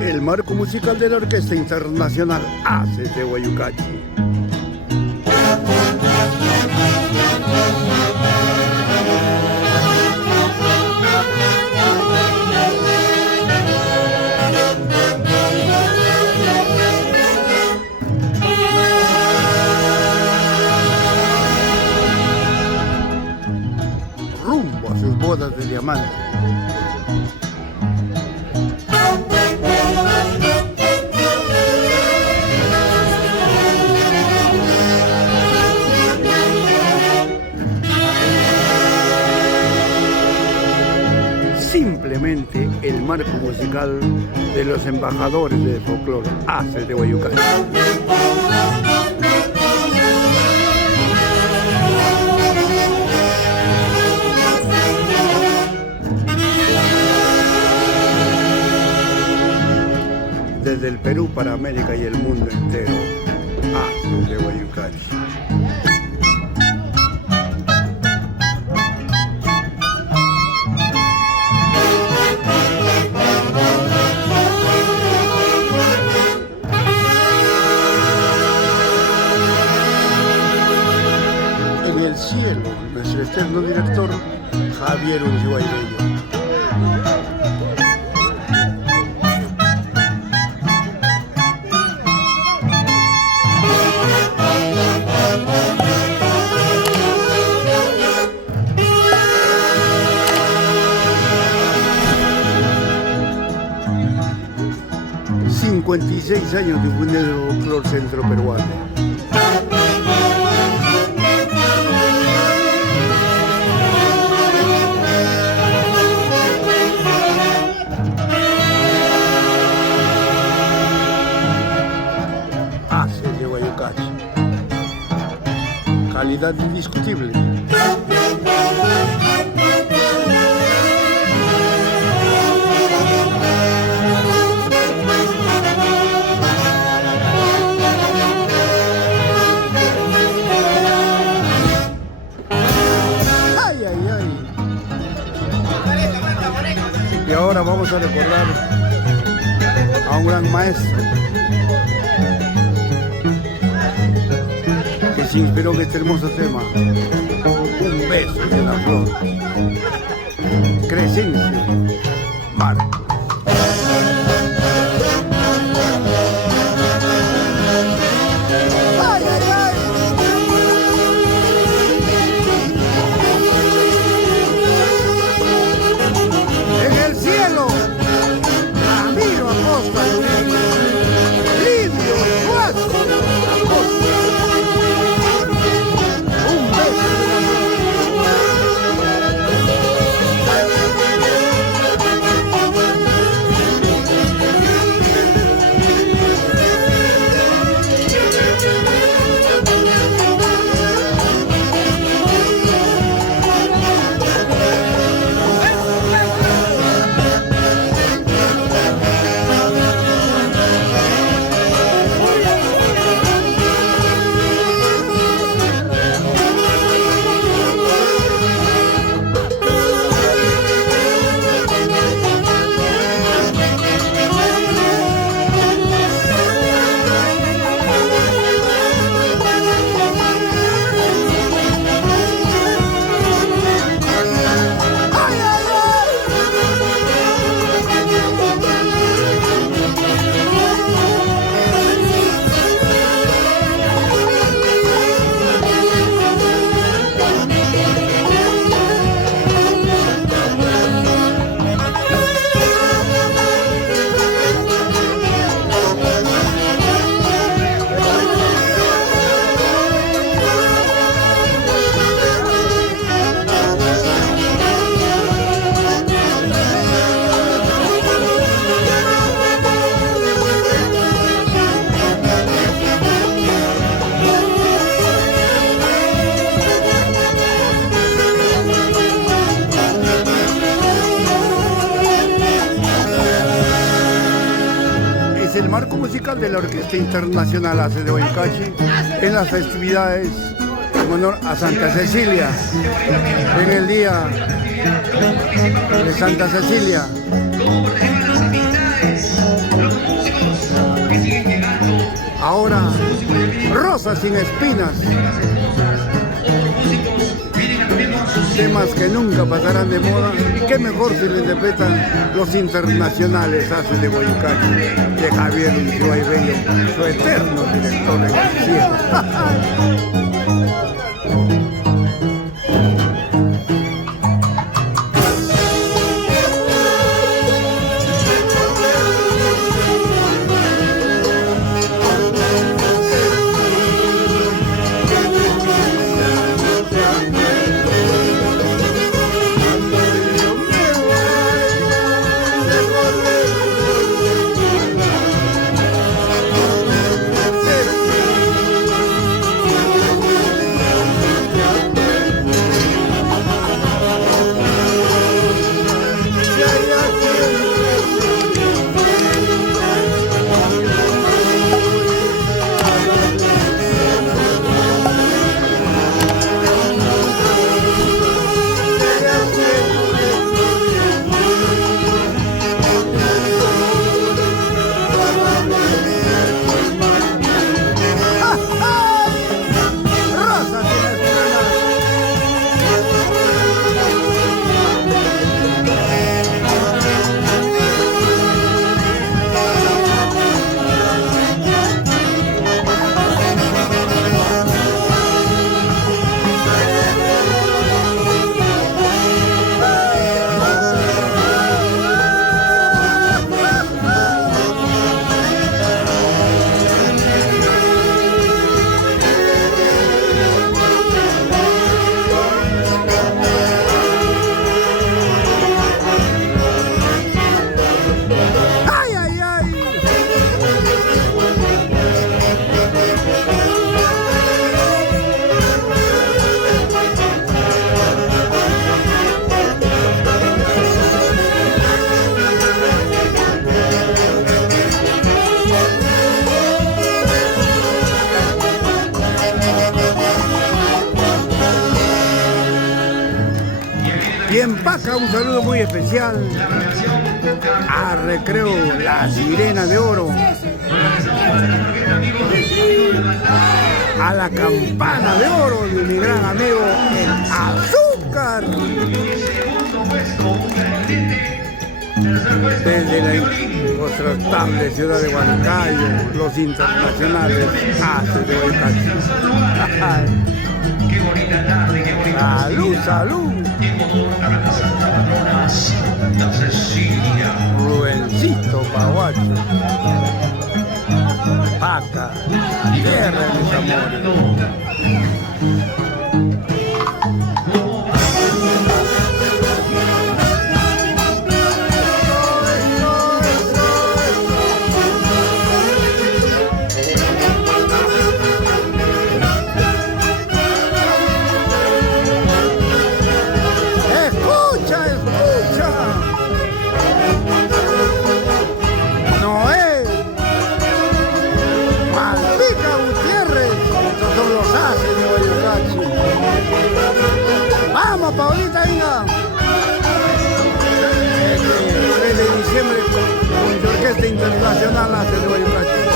El marco musical de la Orquesta Internacional Haces de Guayucachi. Rumbo a sus bodas de diamante. Simplemente el marco musical de los embajadores del folclore Haces de Guayucachi. Desde el Perú para América y el mundo entero, Haces de Guayucachi. En el cielo, nuestro eterno director, Javier Uribe. 56 años difundiendo el folclore centro peruano. Haces de Guayucachi. Calidad indiscutible. Y ahora vamos a recordar a un gran maestro que se inspiró en este hermoso tema. Un beso de la flor. Crescencio Marcos. marco musical de la Orquesta Internacional ACE de Huaycachi en las festividades en honor a Santa Cecilia, en el día de Santa Cecilia. Ahora, Rosas sin espinas. Temas que nunca pasarán de moda y que mejor si lo interpretan los internacionales ACE de Huaycachi, de Javier Insúa y Bello, su eterno director en el cielo. Y en Paca un saludo muy especial a Recreo La Sirena de Oro, a la Campana de Oro de mi gran amigo el Azúcar, desde la incontrastable ciudad de Huancayo, los internacionales ACE de Huaycachi. Qué bonita tarde, qué bonita. Salud, salud. Santa Cecilia. Rubencito Paguacho. Paca, tierra de mis amores. Paulita, venga. 3 de diciembre con su Orquesta Internacional ACE de Huaycachi.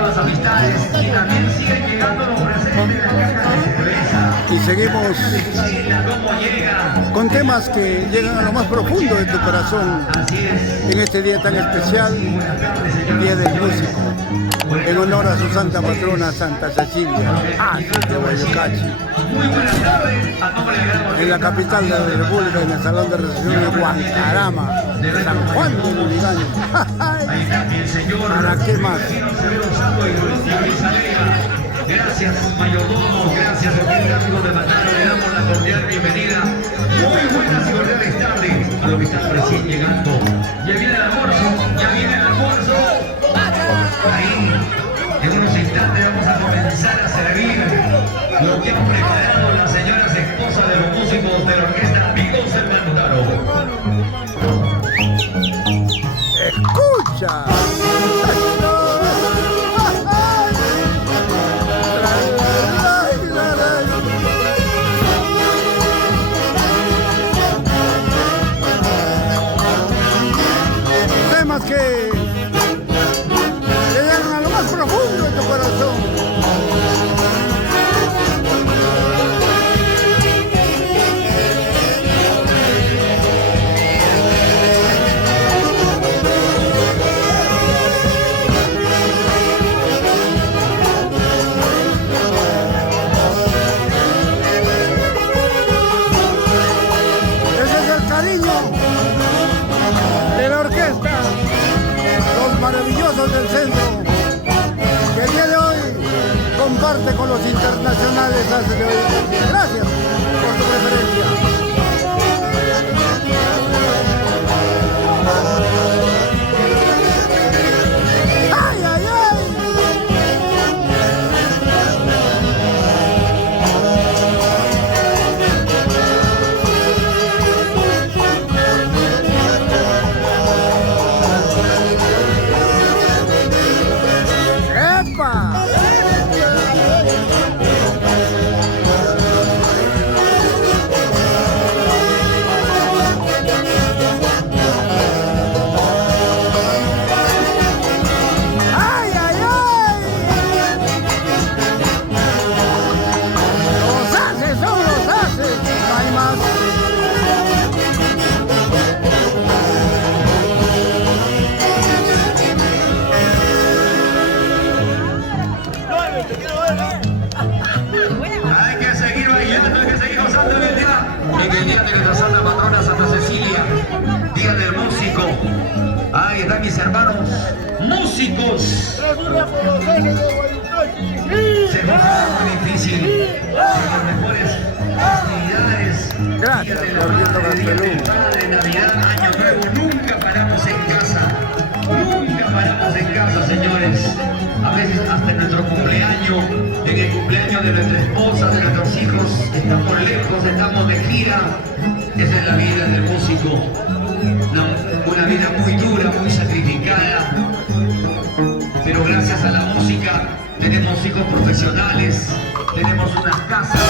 nuevas amistades y también siguen llegando los presentes de la caja de cerveza. Y seguimos ¿Cómo llega? con temas que llegan a lo más profundo de tu corazón Así es. en este día tan especial, Día del Músico, en honor a su santa patrona Santa Cecilia, de Guayucachi, Muy buenas tardes a todos los en la capital de la República, en el Salón de Recepción de Guancarama, San Juan de Lurigancho. Ahí está el señor. ¿Para qué más? Gracias, mayordomo, gracias, amigos de Mataro, le damos la cordial bienvenida. Muy buenas y cordiales tardes a los que están recién llegando. Ya viene el almuerzo, ya viene el almuerzo. Ahí, en unos instantes vamos a comenzar a servir lo que han preparado las señoras esposas de los músicos de la orquesta Amigos de Mataro. ¡Escucha! Temas que llegan a lo más profundo de tu corazón. Ese es el cariño de la orquesta, los maravillosos del centro, que el día de hoy comparte con los internacionales hace de hoy. Gracias por tu preferencia. ¡Ay, ay, ay! ¡Epa! ¡Ay, ay, ay! Los haces son los haces, no hay más. Hay que seguir bailando, hay que seguir gozando en el día de nuestra santa patrona Santa Cecilia, día del músico. Ahí están mis hermanos músicos. Se nos hace muy difícil las mejores actividades. Gracias, Gordito Gastelum. De Navidad, Año Nuevo, nunca paramos en casa. Nunca paramos en casa, señores. A veces hasta en nuestro cumpleaños, en el cumpleaños de nuestra esposa, de nuestros hijos, estamos lejos, estamos de gira. Esa es la vida del músico. Una vida muy dura, muy sacrificada. Pero gracias a la música tenemos hijos profesionales, tenemos unas casas.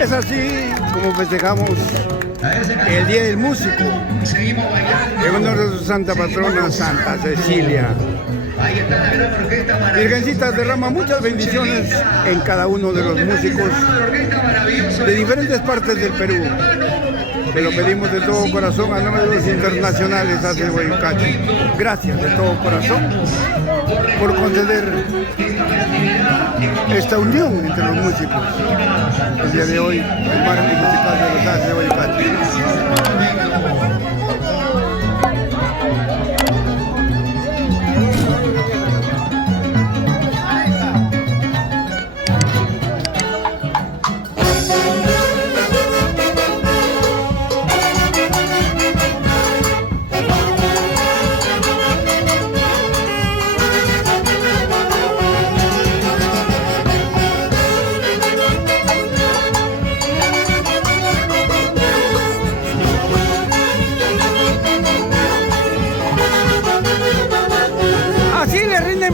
Es así como festejamos el Día del Músico, Seguimos bailando. en honor de su santa patrona, Santa Cecilia. Ahí está la gran orquesta maravillosa. Virgencita derrama muchas bendiciones en cada uno de los músicos de diferentes partes del Perú. Te lo pedimos de todo corazón a nombre de los internacionales hacia Guayucachi. Gracias de todo corazón por conceder esta unión entre los músicos. El día de hoy, el martes musical de los Haces de Guayucachi.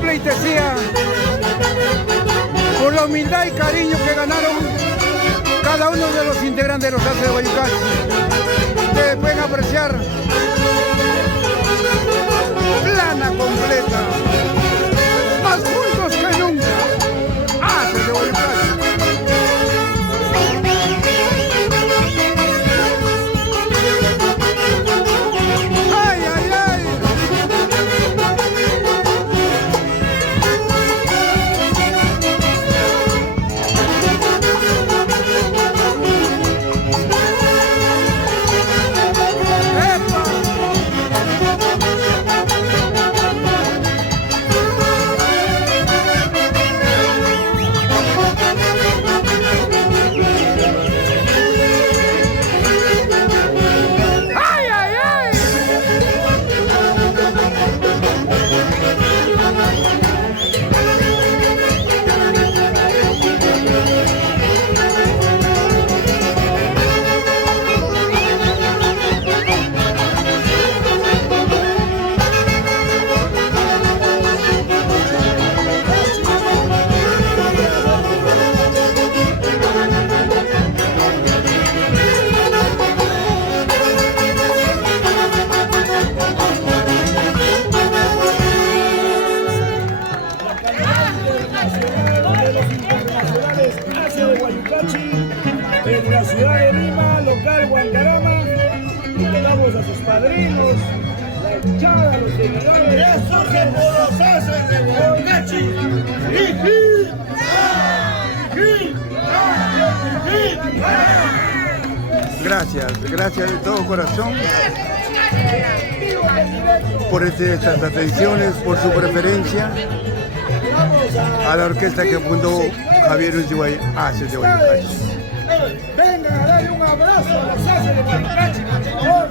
Pleitesía por la humildad y cariño que ganaron cada uno de los integrantes de los Haces de Guayucachi. Ustedes pueden apreciar plana completa, más juntos que nunca. Haces de Guayucachi. En la ciudad de Lima, local Huancarama, invitamos a sus padrinos, la hinchada, los seguidores. ¡Eso que por los Haces de Guayucachi! Gracias de todo corazón por estas atenciones, por su preferencia a la orquesta que fundó Javier Uncibay Haces de Guayucachi. Vengan a darle un abrazo a los Haces de Guayucachi, por favor.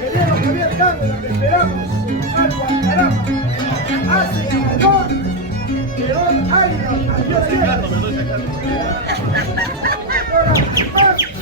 Querido Javier Cárdenas, te esperamos en Huancarama. Hace calor, Perón Águila, adiós.